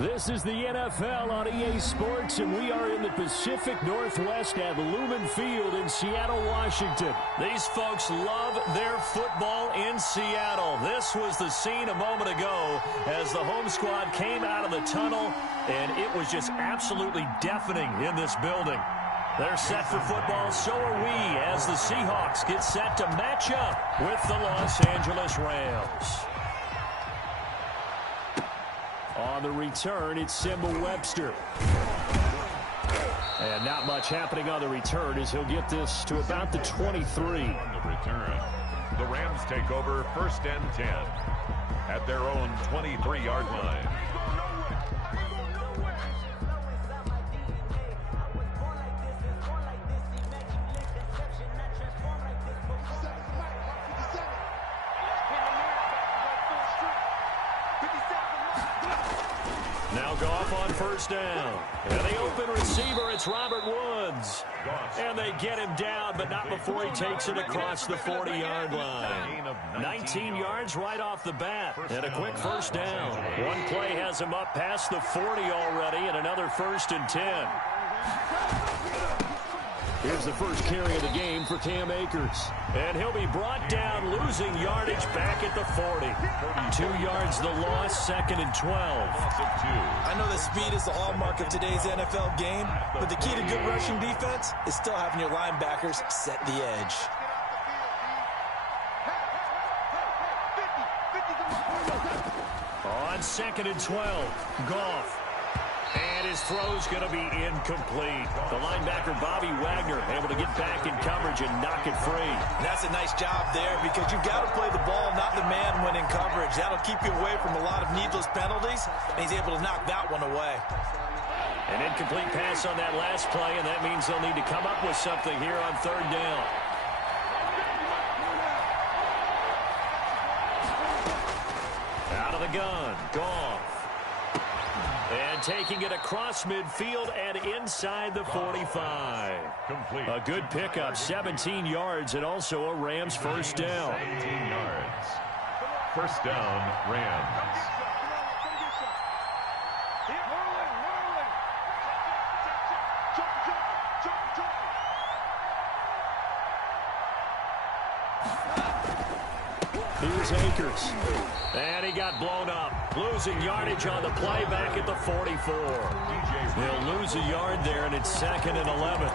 This is the NFL on EA Sports, and we are in the Pacific Northwest at Lumen Field in Seattle, Washington. These folks love their football in Seattle. This was the scene a moment ago as the home squad came out of the tunnel, and it was just absolutely deafening in this building. They're set for football, so are we, as the Seahawks get set to match up with the Los Angeles Rams. On the return, it's Simba Webster. And not much happening on the return as he'll get this to about the 23. On the return, the Rams take over 1st and 10 at their own 23-yard line. Now Goff on 1st down. And the open receiver, it's Robert Woods. And they get him down, but not before he takes it across the 40-yard line. 19 yards right off the bat. And a quick 1st down. One play has him up past the 40 already, and another 1st and 10. Here's the first carry of the game for Cam Akers. And he'll be brought down, losing yardage back at the 40. 2 yards the loss, 2nd and 12. I know that speed is the hallmark of today's NFL game, but the key to good rushing defense is still having your linebackers set the edge. On 2nd and 12, Goff. And his throw's going to be incomplete. The linebacker, Bobby Wagner, able to get back in coverage and knock it free. That's a nice job there because you've got to play the ball, not the man when in coverage. That'll keep you away from a lot of needless penalties, and he's able to knock that one away. An incomplete pass on that last play, and that means they'll need to come up with something here on 3rd down. Out of the gun, Goff. And taking it across midfield and inside the 45. Complete. A good pickup, 17 yards, and also a Rams 1st down. 17 yards. 1st down, Rams. Here's Akers. And he got blown up. Losing yardage on the play back at the 44. He'll lose a yard there, and it's 2nd and 11.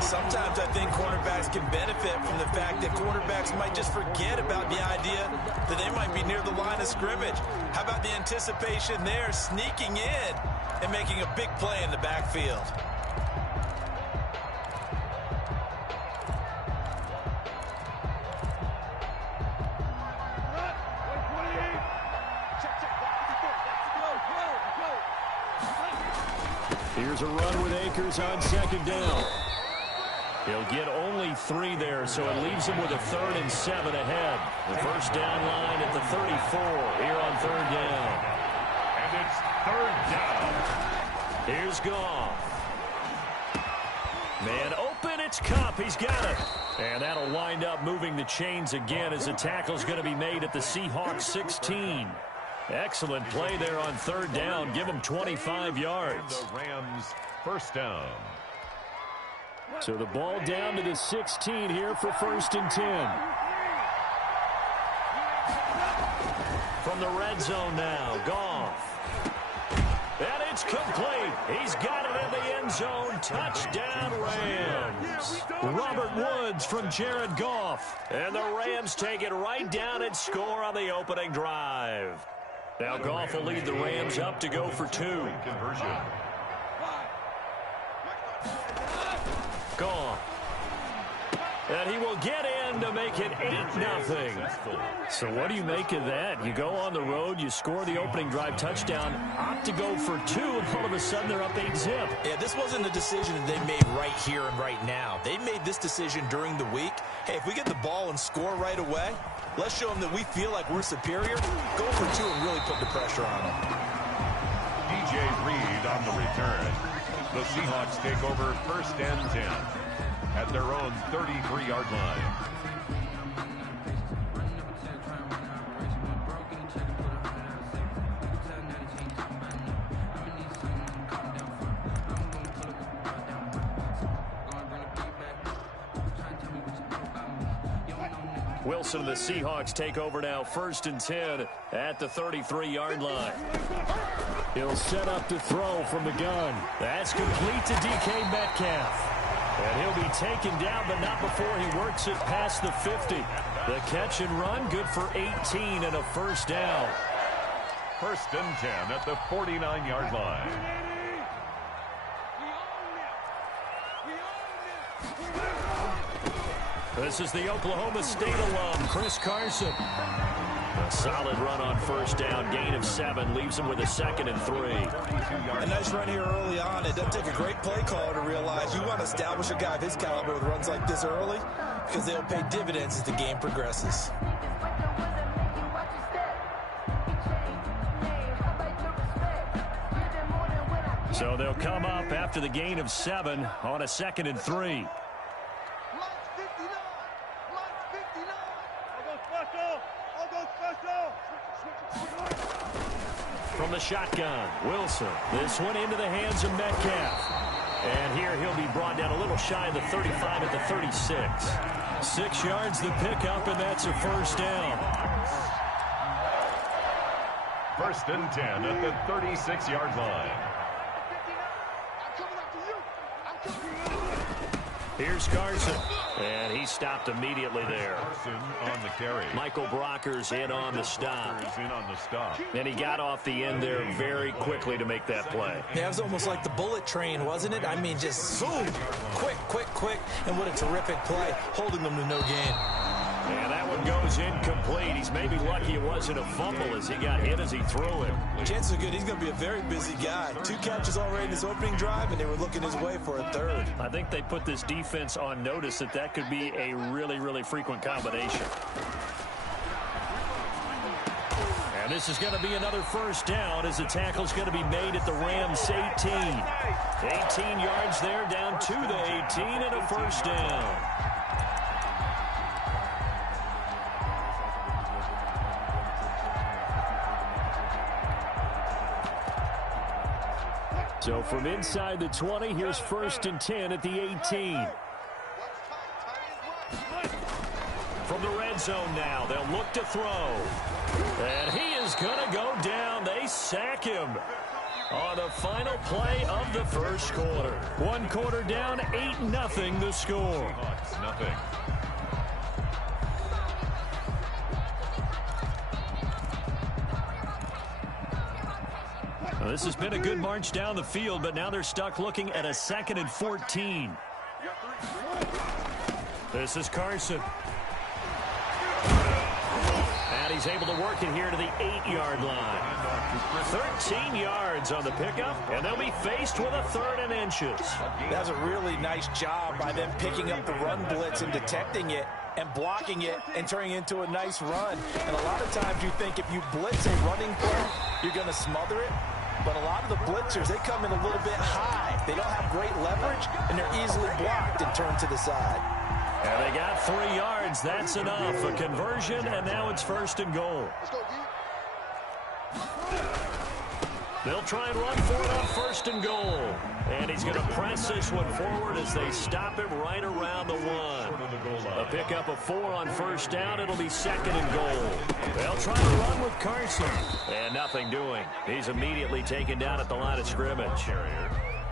Sometimes I think cornerbacks can benefit from the fact that quarterbacks might just forget about the idea that they might be near the line of scrimmage. How about the anticipation there, sneaking in and making a big play in the backfield? Here's a run with Akers on 2nd down. He'll get only 3 there, so it leaves him with a 3rd and 7 ahead. The 1st down line at the 34 here on 3rd down. And it's 3rd down. Here's Goff. Man open, it's Kupp. He's got it. And that'll wind up moving the chains again as the tackle's going to be made at the Seahawks 16. Excellent play there on 3rd down. Give him 25 yards. The Rams 1st down. So the ball down to the 16 here for 1st and 10. From the red zone now, Goff. And it's complete. He's got it in the end zone. Touchdown, Rams. Robert Woods from Jared Goff. And the Rams take it right down and score on the opening drive. Now Goff will lead the Rams up to go for 2. Conversion. Goff. And he will get in to make it 8-0. So what do you make of that? You go on the road, you score the opening drive touchdown, opt to go for 2, and all of a sudden they're up 8-zip. Yeah, this wasn't a decision that they made right here and right now. They made this decision during the week. Hey, if we get the ball and score right away, let's show them that we feel like we're superior. Go for 2 and really put the pressure on them. DJ Reed on the return. The Seahawks take over 1st and 10 at their own 33-yard line. Wilson and the Seahawks take over now, 1st and 10 at the 33-yard line. He'll set up to throw from the gun. That's complete to DK Metcalf. And he'll be taken down, but not before he works it past the 50. The catch and run, good for 18 and a 1st down. 1st and 10 at the 49-yard line. This is the Oklahoma State alum, Chris Carson. A solid run on 1st down, gain of 7, leaves him with a 2nd and 3. A nice run here early on. It doesn't take a great play caller to realize you want to establish a guy of his caliber with runs like this early because they'll pay dividends as the game progresses. So they'll come up after the gain of 7 on a 2nd and 3. From the shotgun, Wilson. This one into the hands of Metcalf. And here he'll be brought down a little shy of the 35 at the 36. 6 yards the pickup, and that's a 1st down. 1st and 10 at the 36-yard line. Here's Carson, and he stopped immediately there. Carson on the carry. Michael Brocker's in on the stop. And he got off the end there very quickly to make that play. Yeah, it was almost like the bullet train, wasn't it? I mean, just zoom, quick, and what a terrific play, holding them to no gain. And that one goes incomplete. He's maybe lucky it wasn't a fumble as he got hit as he threw it. Chances are good he's going to be a very busy guy. 2 catches already in his opening drive, and they were looking his way for a 3rd. I think they put this defense on notice that could be a really, really frequent combination. And this is going to be another 1st down as the tackle's going to be made at the Rams' 18. 18 yards there, down to the 18, and a 1st down. So from inside the 20, here's 1st and 10 at the 18. From the red zone now, they'll look to throw. And he is going to go down. They sack him on the final play of the 1st quarter. 1 quarter down, 8-0 the score. Nothing. Well, this has been a good march down the field, but now they're stuck looking at a 2nd and 14. This is Carson. And he's able to work it here to the 8-yard line. 13 yards on the pickup, and they'll be faced with a 3rd and inches. That's a really nice job by them picking up the run blitz and detecting it and blocking it and turning it into a nice run. And a lot of times you think if you blitz a running play, you're going to smother it. But a lot of the blitzers, they come in a little bit high. They don't have great leverage, and they're easily blocked and turned to the side. And they got 3 yards. That's enough. A conversion, and now it's 1st and goal. They'll try and run for it on 1st and goal. And he's going to press this one forward as they stop him right around the 1. A pickup of 4 on 1st down. It'll be 2nd and goal. They'll try to run with Carson. And nothing doing. He's immediately taken down at the line of scrimmage.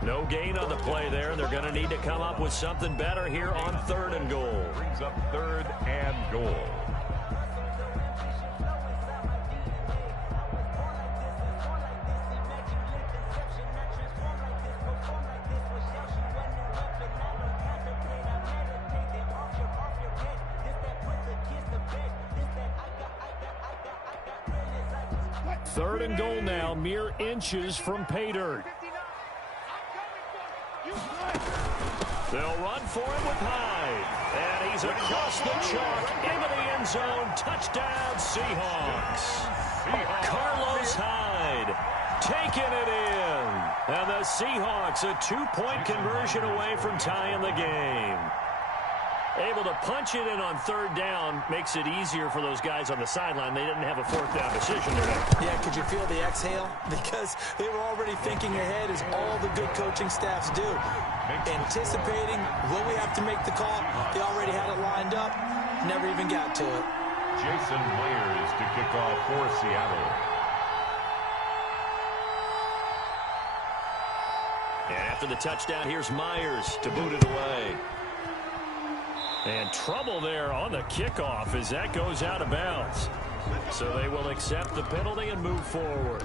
No gain on the play there. They're going to need to come up with something better here on 3rd and goal. Brings up 3rd and goal. Third and goal now, mere inches from pay dirt. They'll run for him with Hyde. And he's across the chalk into the end zone. Touchdown, Seahawks. Carlos Hyde taking it in. And the Seahawks a 2-point conversion away from tying the game. Able to punch it in on third down makes it easier for those guys on the sideline. They didn't have a fourth down decision today. Yeah, could you feel the exhale? Because they were already thinking ahead, as all the good coaching staffs do. Anticipating, will we have to make the call? They already had it lined up, never even got to it. Jason Myers to kick off for Seattle. And after the touchdown, here's Myers to boot it away. And trouble there on the kickoff as that goes out of bounds. So they will accept the penalty and move forward.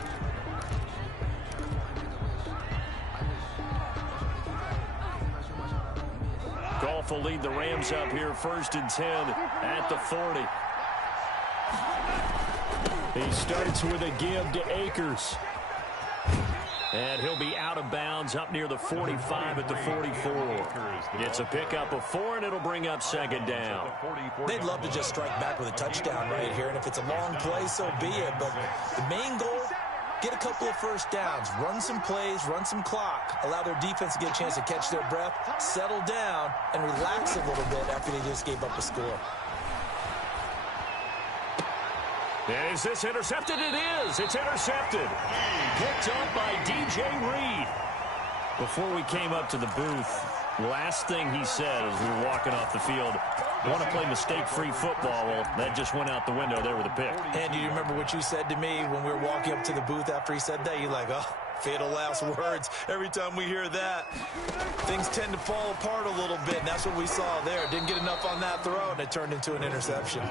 Goff will lead the Rams up here 1st and 10 at the 40. He starts with a give to Akers. And he'll be out of bounds up near the 45 at the 44. It's a pickup of 4, and it'll bring up 2nd down. They'd love to just strike back with a touchdown right here, and if it's a long play, so be it. But the main goal, get a couple of first downs, run some plays, run some clock, allow their defense to get a chance to catch their breath, settle down, and relax a little bit after they just gave up a score. Is this intercepted? It is. It's intercepted. Picked up by DJ Reed. Before we came up to the booth, last thing he said as we were walking off the field, I want to play mistake-free football. Well, that just went out the window there with a pick. And you remember what you said to me when we were walking up to the booth after he said that? You're like, oh, fatal last words. Every time we hear that, things tend to fall apart a little bit, and that's what we saw there. Didn't get enough on that throw, and it turned into an interception.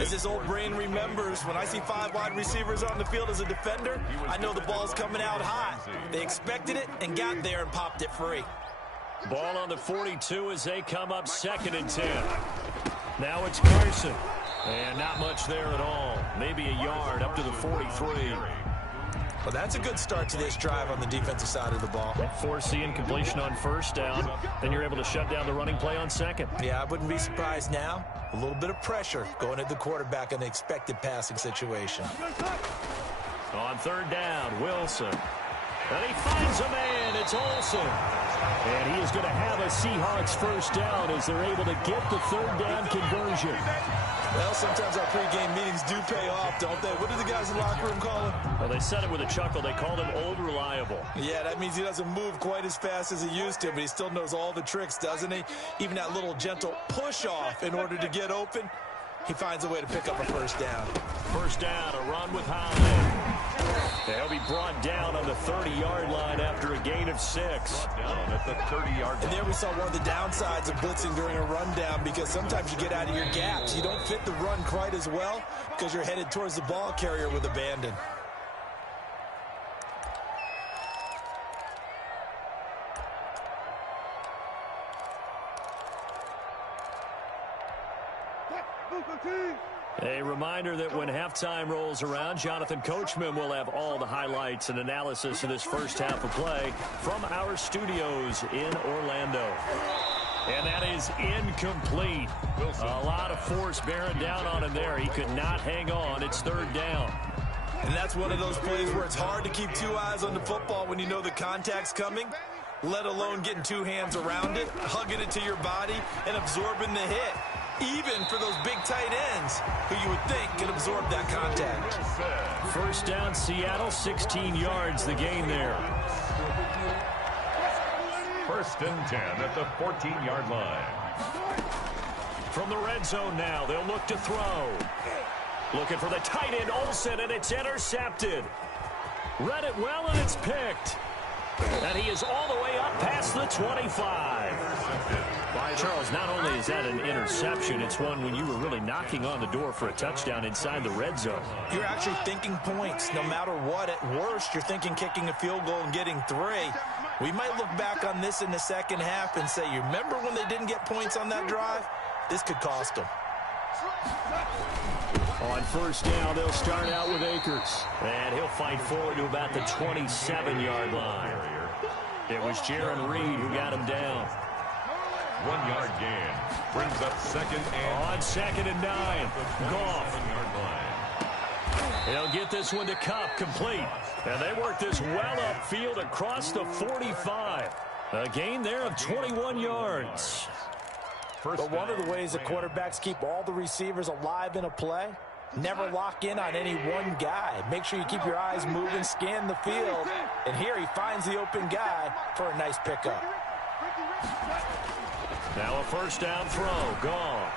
As his old brain remembers, when I see 5 wide receivers on the field as a defender, I know the ball's coming out hot. They expected it and got there and popped it free. Ball on the 42 as they come up 2nd and 10. Now it's Carson. And not much there at all. Maybe a yard up to the 43. Well, that's a good start to this drive on the defensive side of the ball. Force the incompletion on 1st down. Then you're able to shut down the running play on 2nd. Yeah, I wouldn't be surprised now. A little bit of pressure going at the quarterback in the expected passing situation. On 3rd down, Wilson. And he finds a man. It's Olsen. And he is going to have a Seahawks 1st down as they're able to get the 3rd down conversion. Well, sometimes our pregame meetings do pay off, don't they? What do the guys in the locker room call him? Well, they said it with a chuckle. They called him Old Reliable. Yeah, that means he doesn't move quite as fast as he used to, but he still knows all the tricks, doesn't he? Even that little gentle push-off in order to get open, he finds a way to pick up a 1st down. 1st down, a run with Hine. They'll be brought down on the 30-yard line after a gain of 6. Down at the 30-yard line. And there we saw one of the downsides of blitzing during a rundown, because sometimes you get out of your gaps. You don't fit the run quite as well because you're headed towards the ball carrier with abandon. A reminder that when halftime rolls around, Jonathan Coachman will have all the highlights and analysis of this 1st half of play from our studios in Orlando. And that is incomplete. A lot of force bearing down on him there. He could not hang on. It's 3rd down. And that's one of those plays where it's hard to keep 2 eyes on the football when you know the contact's coming, let alone getting 2 hands around it, hugging it to your body, and absorbing the hit. Even for those big tight ends who you would think could absorb that contact. 1st down, Seattle, 16 yards, the gain there. 1st and 10 at the 14-yard line. From the red zone now, they'll look to throw. Looking for the tight end, Olsen, and it's intercepted. Read it well, and it's picked. And he is all the way up past the 25. Charles, not only is that an interception, it's one when you were really knocking on the door for a touchdown inside the red zone. You're actually thinking points no matter what. At worst, you're thinking kicking a field goal and getting 3. We might look back on this in the 2nd half and say, you remember when they didn't get points on that drive? This could cost them. On 1st down, they'll start out with Akers. And he'll fight forward to about the 27-yard line. It was Jaron Reed who got him down. 1-yard gain. Brings up 2nd and... On 2nd and 9. Goff. He'll get this one to Cup, complete. And they work this well upfield across the 45. A gain there of 21 yards. But one of the ways that quarterbacks keep all the receivers alive in a play, never lock in on any one guy. Make sure you keep your eyes moving, scan the field. And here he finds the open guy for a nice pickup. Now a first down throw, gone.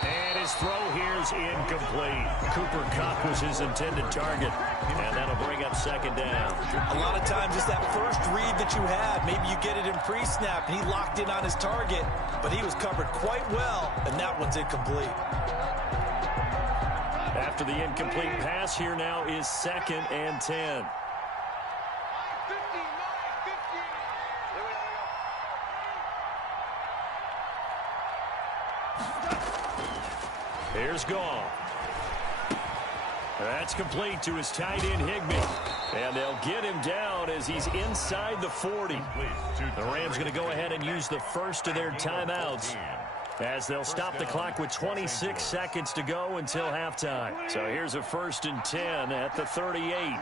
And his throw here's incomplete. Cooper Kupp was his intended target, and that'll bring up second down. A lot of times it's that first read that you have. Maybe you get it in pre-snap, and he locked in on his target, but he was covered quite well, and that one's incomplete. After the incomplete pass, here now is 2nd and 10. Here's Goff. That's complete to his tight end, Higbee. And they'll get him down as he's inside the 40. The Rams going to go ahead and use the first of their timeouts, as they'll stop the clock with 26 seconds to go until halftime. So here's a 1st and 10 at the 38.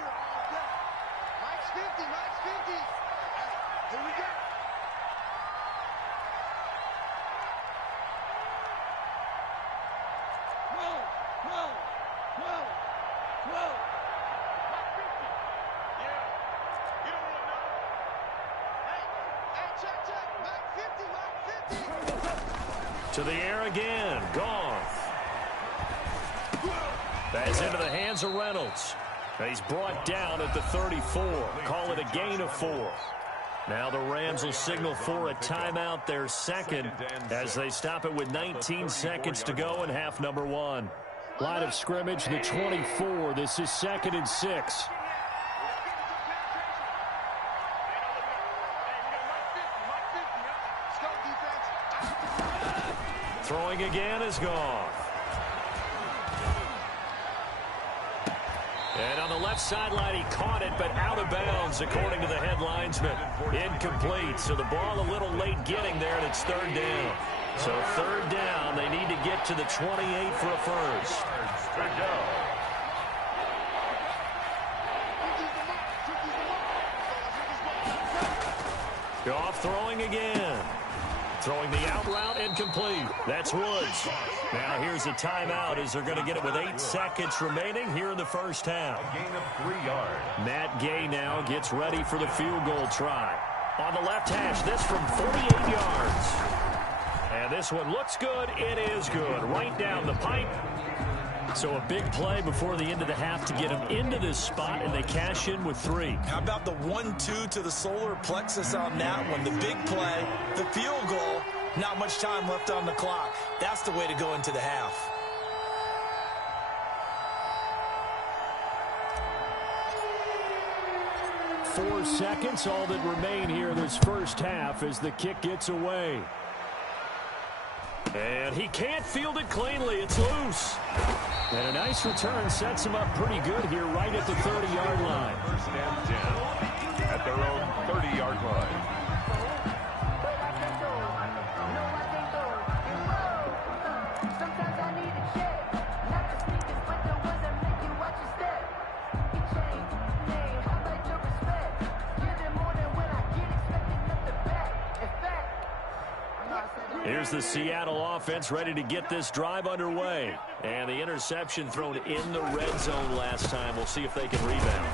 To the air again, Goff. That's into the hands of Reynolds. He's brought down at the 34. Call it a gain of 4. Now the Rams will signal for a timeout, their second, as they stop it with 19 seconds to go in half number 1. Line of scrimmage, the 24. This is 2nd and 6. Throwing again is Goff. And on the left sideline, he caught it, but out of bounds, according to the head linesman. Incomplete, so the ball a little late getting there, and it's 3rd down. So 3rd down, they need to get to the 28 for a first. Goff throwing again. Throwing the out route, incomplete. That's Woods. Now here's a timeout as they're going to get it with 8 seconds remaining here in the first half. A gain of 3 yards. Matt Gay now gets ready for the field goal try. On the left hash, this from 48 yards. And this one looks good. It is good. Right down the pipe. So a big play before the end of the half to get him into this spot, and they cash in with 3. How about the 1-2 to the solar plexus on that one? The big play, the field goal, not much time left on the clock. That's the way to go into the half. Four seconds, all that remain here this first half as the kick gets away. And he can't field it cleanly. It's loose. And a nice return sets him up pretty good here right at the 30-yard line. 1st and 10 at their own 30-yard line. Here's the Seattle offense ready to get this drive underway. And the interception thrown in the red zone last time. We'll see if they can rebound.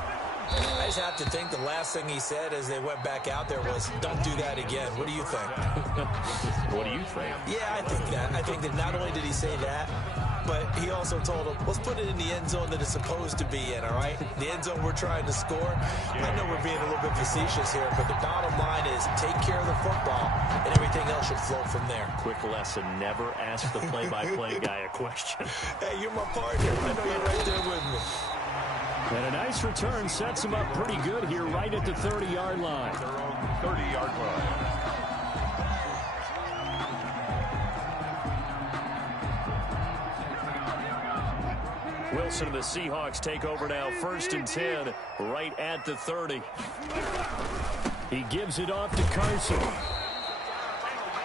I just have to think the last thing he said as they went back out there was, don't do that again. What do you think? What do you think? Yeah, I think that. I think that not only did he say that, but he also told him, let's put it in the end zone that it's supposed to be in, all right? The end zone we're trying to score. I know we're being a little bit facetious here, but the bottom line is take care of the football, and everything else should flow from there. Quick lesson, never ask the play-by-play guy a question. Hey, you're my partner. I know you're right there with me. And a nice return sets him up pretty good here right at the 30-yard line. Their own 30-yard line. Wilson and the Seahawks take over now, 1st and 10, right at the 30. He gives it off to Carson.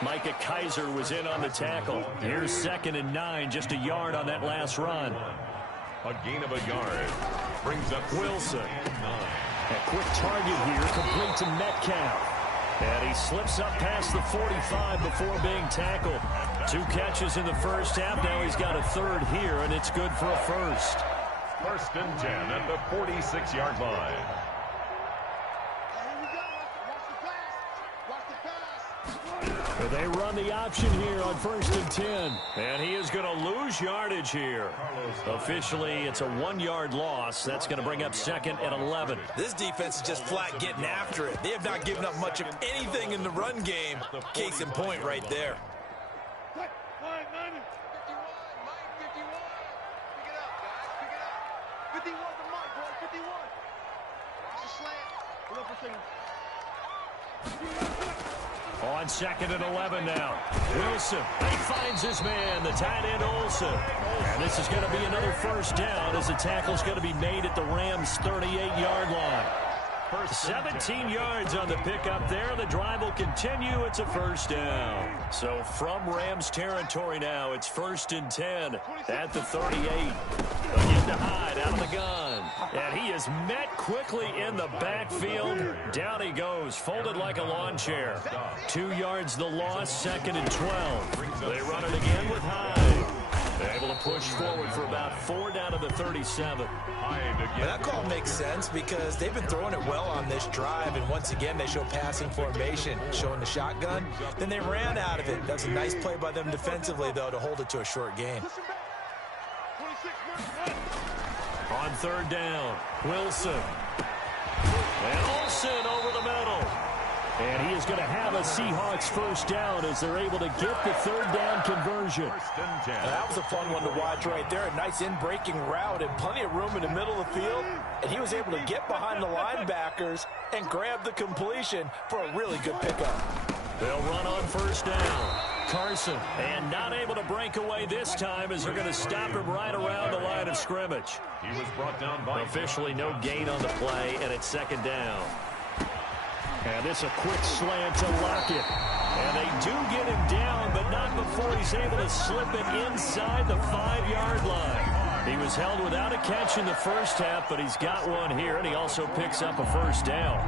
Micah Kaiser was in on the tackle. Here's 2nd and 9, just a yard on that last run. A gain of a yard. Brings up Wilson. A quick target here, complete to Metcalf. And he slips up past the 45 before being tackled. 2 catches in the first half. Now he's got a third here, and it's good for a first. First and 10 at the 46-yard line. They run the option here on 1st and 10. And he is going to lose yardage here. Officially, it's a 1-yard loss. That's going to bring up 2nd and 11. This defense is just flat getting after it. They have not given up much of anything in the run game. Case in point right there. On 2nd and 11 now. Wilson, he finds his man, the tight end Olsen. And this is going to be another first down as the tackle's going to be made at the Rams' 38-yard line. 17 yards on the pickup there. The drive will continue. It's a first down. So from Rams territory now, it's 1st and 10 at the 38. Again to Hyde out of the gun. And he is met quickly in the backfield. Down he goes, folded like a lawn chair. 2 yards the loss, 2nd and 12. They run it again with Hyde. They're able to push forward for about 4 down to the 37. That call makes sense because they've been throwing it well on this drive, and once again they show passing formation, showing the shotgun. Then they ran out of it. That's a nice play by them defensively, though, to hold it to a short gain. On 3rd down, Wilson. And Olsen over the middle. And he is going to have a Seahawks first down as they're able to get the 3rd down conversion. That was a fun one to watch right there. A nice in-breaking route and plenty of room in the middle of the field. And he was able to get behind the linebackers and grab the completion for a really good pickup. They'll run on 1st down. Carson, and not able to break away this time as they're going to stop him right around the line of scrimmage. He was brought down by officially no gain on the play, and it's 2nd down. And this a quick slant to Lockett. And they do get him down, but not before he's able to slip it inside the 5-yard line. He was held without a catch in the first half, but he's got one here, and he also picks up a first down.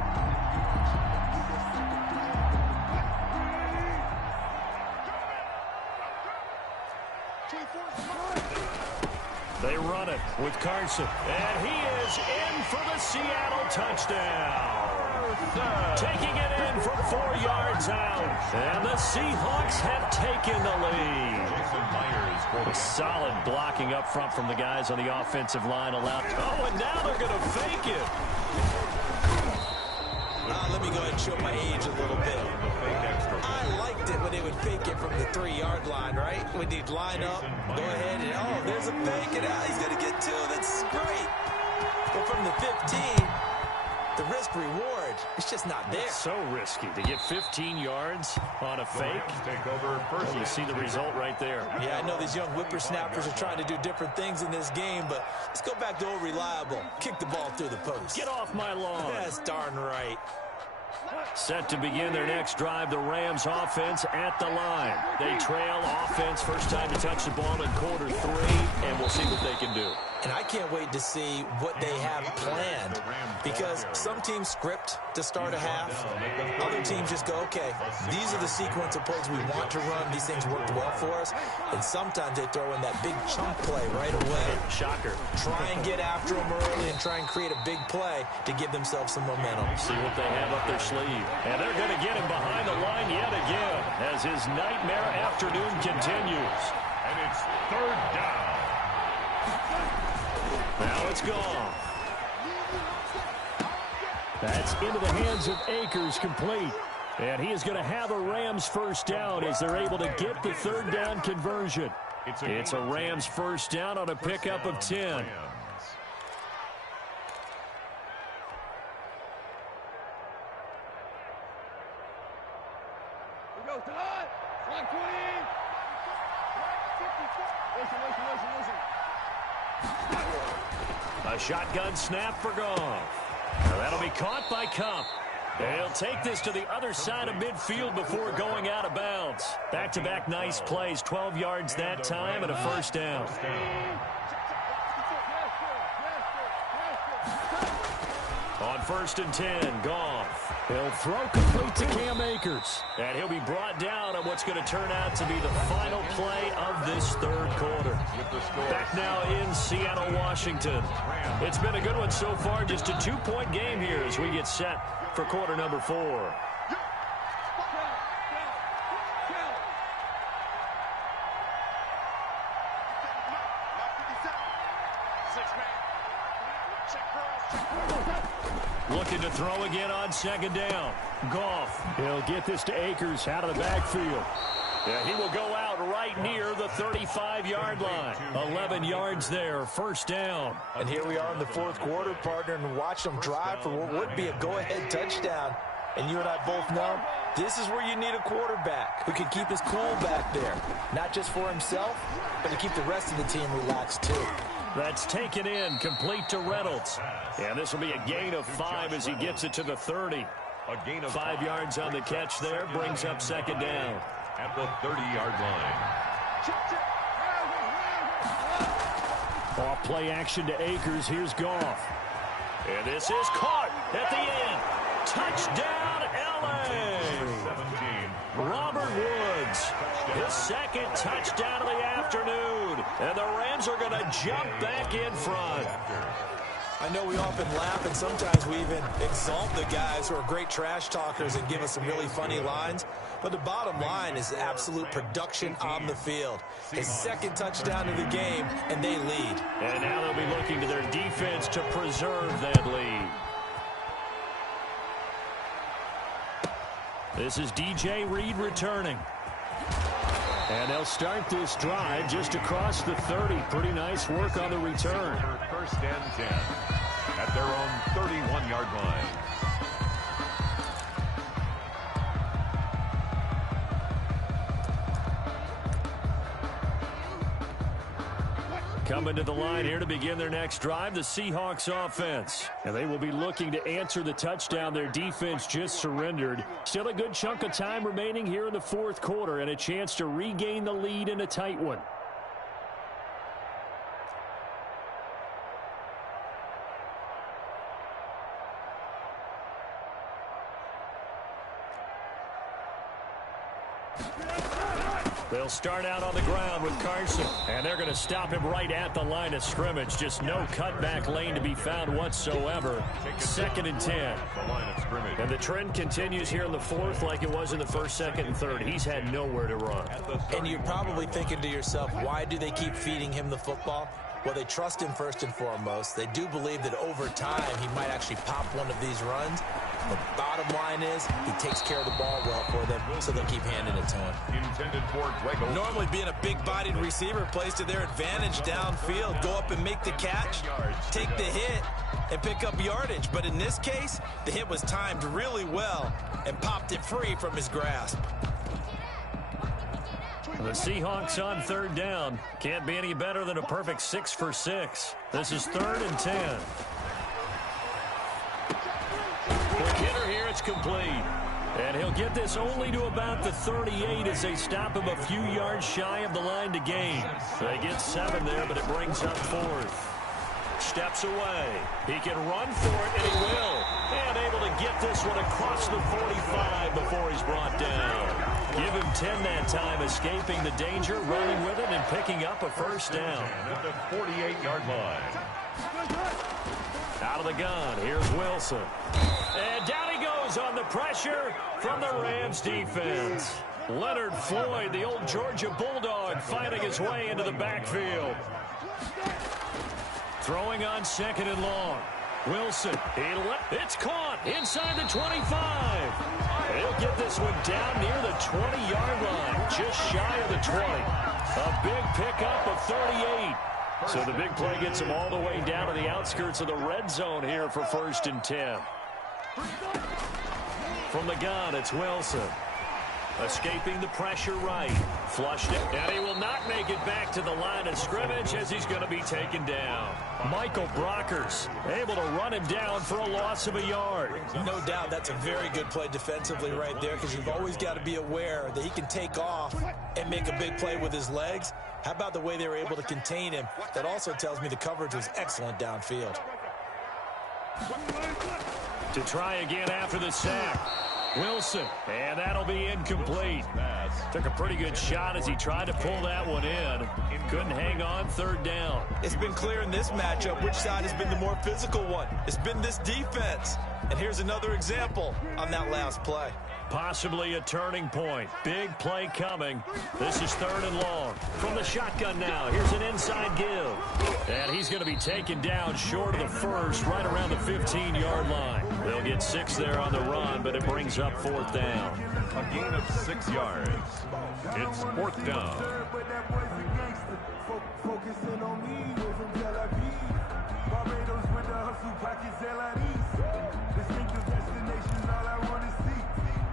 They run it with Carson, and he is in for the Seattle touchdown. Taking it in from 4 yards out, and the Seahawks have taken the lead. Solid blocking up front from the guys on the offensive line. Oh, and now they're going to fake it. Let me go ahead and show my age a little bit. I liked it when they would fake it from the 3-yard line, right? When they'd line up, go ahead, and oh, there's a fake, and he's going to get 2. That's great. But from the 15, the risk-reward, it's just not there. It's so risky to get 15 yards on a fake. Well, you see the result right there. Yeah, I know these young whippersnappers are trying to do different things in this game, but let's go back to old reliable. Kick the ball through the post. Get off my lawn. That's darn right. Set to begin their next drive, the Rams offense at the line. They trail offense, first time to touch the ball in quarter 3, and we'll see what they can do. And I can't wait to see what they have planned, because some teams script to start a half. Other teams just go, okay, these are the sequence of plays we want to run. These things worked well for us. And sometimes they throw in that big chunk play right away. Shocker. Try and get after them early and try and create a big play to give themselves some momentum. See what they have up their sleeve. And they're going to get him behind the line yet again as his nightmare afternoon continues. And it's 3rd down. Now it's gone. That's into the hands of Akers, complete. And he is going to have a Rams first down as they're able to get the 3rd down conversion. It's a Rams first down on a pickup of 10. A shotgun snap for Goff. Now that'll be caught by Kupp. They'll take this to the other side of midfield before going out of bounds. Back-to-back nice plays, 12 yards that time and a first down. On first and 10. Goff. He'll throw complete to Cam Akers. And he'll be brought down on what's going to turn out to be the final play of this third quarter. Back now in Seattle, Washington. It's been a good one so far. Just a 2-point game here as we get set for quarter number 4. Looking to throw again on second down. Goff. He'll get this to Akers out of the backfield. Yeah, he will go out right near the 35-yard line. 11 yards there, first down. And here we are in the fourth quarter, partner, and watch them drive for what would be a go-ahead touchdown. And you and I both know this is where you need a quarterback who can keep his cool back there. Not just for himself, but to keep the rest of the team relaxed too. That's taken in, complete to Reynolds. And this will be a gain of 5 as he gets it to the 30. A gain of 5 yards on the catch there, brings up second down. At the 30-yard line. Off play action to Akers. Here's Goff. And this is caught at the end. Touchdown, L.A. 17. Robert Woods, his second touchdown of the afternoon. And the Rams are going to jump back in front. I know we often laugh, and sometimes we even exalt the guys who are great trash talkers and give us some really funny lines. But the bottom line is absolute production on the field. His second touchdown of the game, and they lead. And now they'll be looking to their defense to preserve that lead. This is DJ Reed returning. And they'll start this drive just across the 30. Pretty nice work on the return. First and 10 at their own 31-yard line. Coming to the line here to begin their next drive, the Seahawks offense. And they will be looking to answer the touchdown their defense just surrendered. Still a good chunk of time remaining here in the fourth quarter and a chance to regain the lead in a tight one. They'll start out on the ground with Carson, and they're going to stop him right at the line of scrimmage. Just no cutback lane to be found whatsoever. Second and 10. And the trend continues here in the fourth like it was in the first, second, and third. He's had nowhere to run. And you're probably thinking to yourself, why do they keep feeding him the football? Well, they trust him first and foremost. They do believe that over time he might actually pop one of these runs. The bottom line is he takes care of the ball well for them, so they'll keep handing it to him. Intended for Grego. Normally being a big-bodied receiver plays to their advantage downfield. Go up and make the catch, take the hit, and pick up yardage. But in this case, the hit was timed really well and popped it free from his grasp. The Seahawks on third down. Can't be any better than a perfect 6 for 6. This is 3rd and 10. Quick hitter here, it's complete. And he'll get this only to about the 38 as they stop him a few yards shy of the line to gain. They get 7 there, but it brings up 4th. Steps away. He can run for it, and he will. And able to get this one across the 45 before he's brought down. Give him 10 that time, escaping the danger, running with it, and picking up a first down. At the 48-yard line. Out of the gun, here's Wilson. And down he goes on the pressure from the Rams defense. Leonard Floyd, the old Georgia Bulldog, fighting his way into the backfield. Throwing on second and long. Wilson, it's caught inside the 25. He'll get this one down near the 20-yard line, just shy of the 20. A big pickup of 38. So the big play gets him all the way down to the outskirts of the red zone here for 1st and 10. From the gun, it's Wilson. Escaping the pressure right. Flushed it, and he will not make it back to the line of scrimmage as he's going to be taken down. Michael Brockers able to run him down for a loss of a yard. No doubt that's a very good play defensively right there, because you've always got to be aware that he can take off and make a big play with his legs. How about the way they were able to contain him? That also tells me the coverage was excellent downfield. To try again after the sack. Wilson, and that'll be incomplete. Took a pretty good shot as he tried to pull that one in. Couldn't hang on, third down. It's been clear in this matchup which side has been the more physical one. It's been this defense. And here's another example on that last play. Possibly a turning point. Big play coming. This is third and long. From the shotgun now, here's an inside give. And he's going to be taken down short of the first, right around the 15-yard line. They'll get 6 there on the run, but it brings up fourth down. A gain of 6 yards. It's fourth down. Focusing on me, we're from Tel Aviv. Barbados with the hustle pockets, distinctive destination, all I want to see.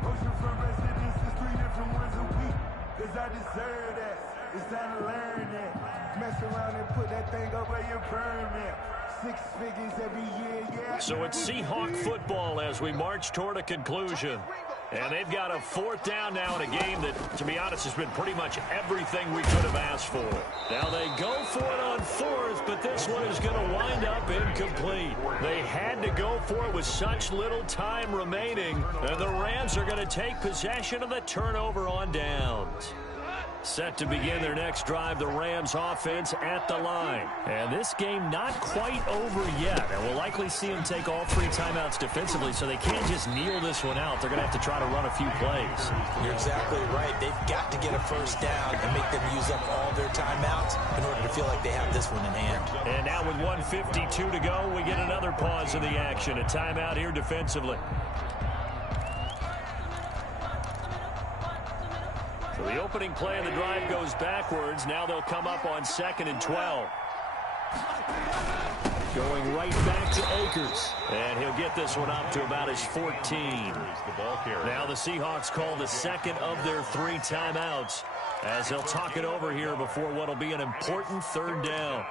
Oceanfront residences, 3 different ones a week. Cause I deserve that. It's time to learn that. Mess around and put that thing up where your permit. 6 figures every year, yeah. So it's Seahawk football as we march toward a conclusion. And they've got a fourth down now in a game that, to be honest, has been pretty much everything we could have asked for. Now they go for it on fourth, but this one is going to wind up incomplete. They had to go for it with such little time remaining, and the Rams are going to take possession of the turnover on downs. Set to begin their next drive, the Rams offense at the line. And this game not quite over yet. And we'll likely see them take all 3 timeouts defensively, so they can't just kneel this one out. They're going to have to try to run a few plays. You're exactly right. They've got to get a first down and make them use up all their timeouts in order to feel like they have this one in hand. And now with 1:52 to go, we get another pause in the action. A timeout here defensively. So the opening play of the drive goes backwards. Now they'll come up on 2nd and 12. Going right back to Akers. And he'll get this one up to about his 14. Now the Seahawks call the second of their 3 timeouts as they'll talk it over here before what will be an important third down.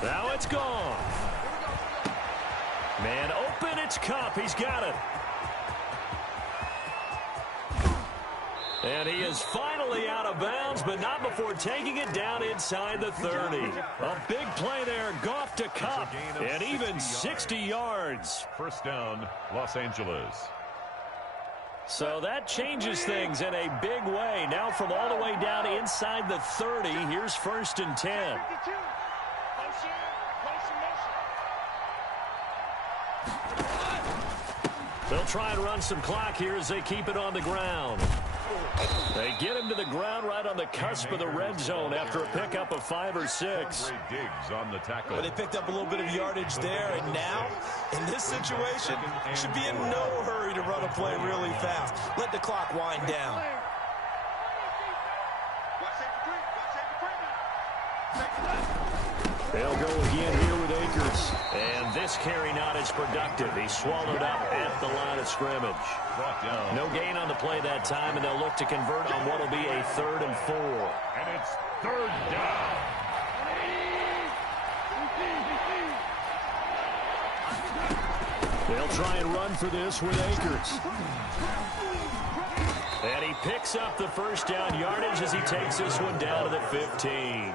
Now it's gone. Man open, it's Cup. He's got it. And he is finally out of bounds, but not before taking it down inside the 30. A big play there, Goff to Cup, and even 60 yards. First down, Los Angeles. So that changes things in a big way. Now from all the way down inside the 30, here's 1st and 10. They'll try and run some clock here as they keep it on the ground. They get him to the ground right on the cusp of the red zone after a pickup of 5 or 6. Diggs on the tackle. But they picked up a little bit of yardage there, and now, in this situation, should be in no hurry to run a play really fast. Let the clock wind down. They'll go again here with Akers. And this carry not as productive. He's swallowed up at the line of scrimmage. No gain on the play that time, and they'll look to convert on what will be a 3rd and 4. And it's 3rd down. They'll try and run for this with Akers. And he picks up the first down yardage as he takes this one down to the 15.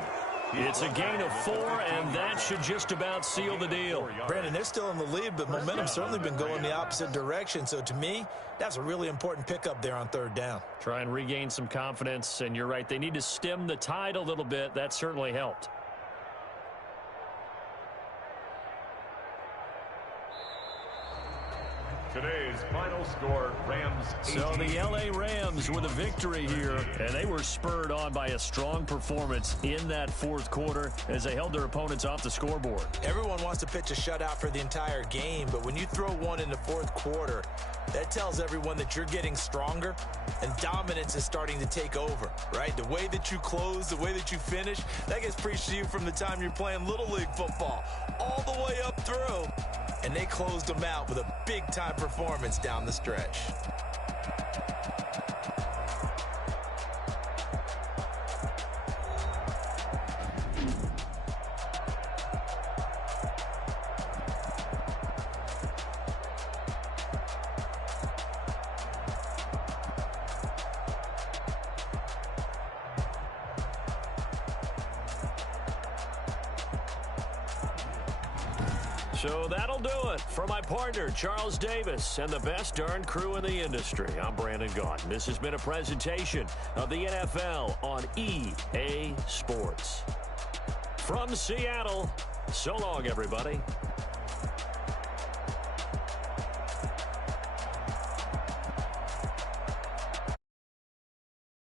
It's a gain of 4, and that should just about seal the deal. Brandon, they're still in the lead, but momentum's certainly been going the opposite direction. So to me, that's a really important pickup there on 3rd down. Try and regain some confidence, and you're right. They need to stem the tide a little bit. That certainly helped. Today's final score, Rams 18. So the L.A. Rams with a victory here, and they were spurred on by a strong performance in that 4th quarter as they held their opponents off the scoreboard. Everyone wants to pitch a shutout for the entire game, but when you throw one in the 4th quarter, that tells everyone that you're getting stronger and dominance is starting to take over, right? The way that you close, the way that you finish, that gets preached to you from the time you're playing Little League football all the way up through. And they closed them out with a big-time performance down the stretch. So that'll do it for my partner, Charles Davis, and the best darn crew in the industry. I'm Brandon Gaudin. This has been a presentation of the NFL on EA Sports. From Seattle, so long, everybody.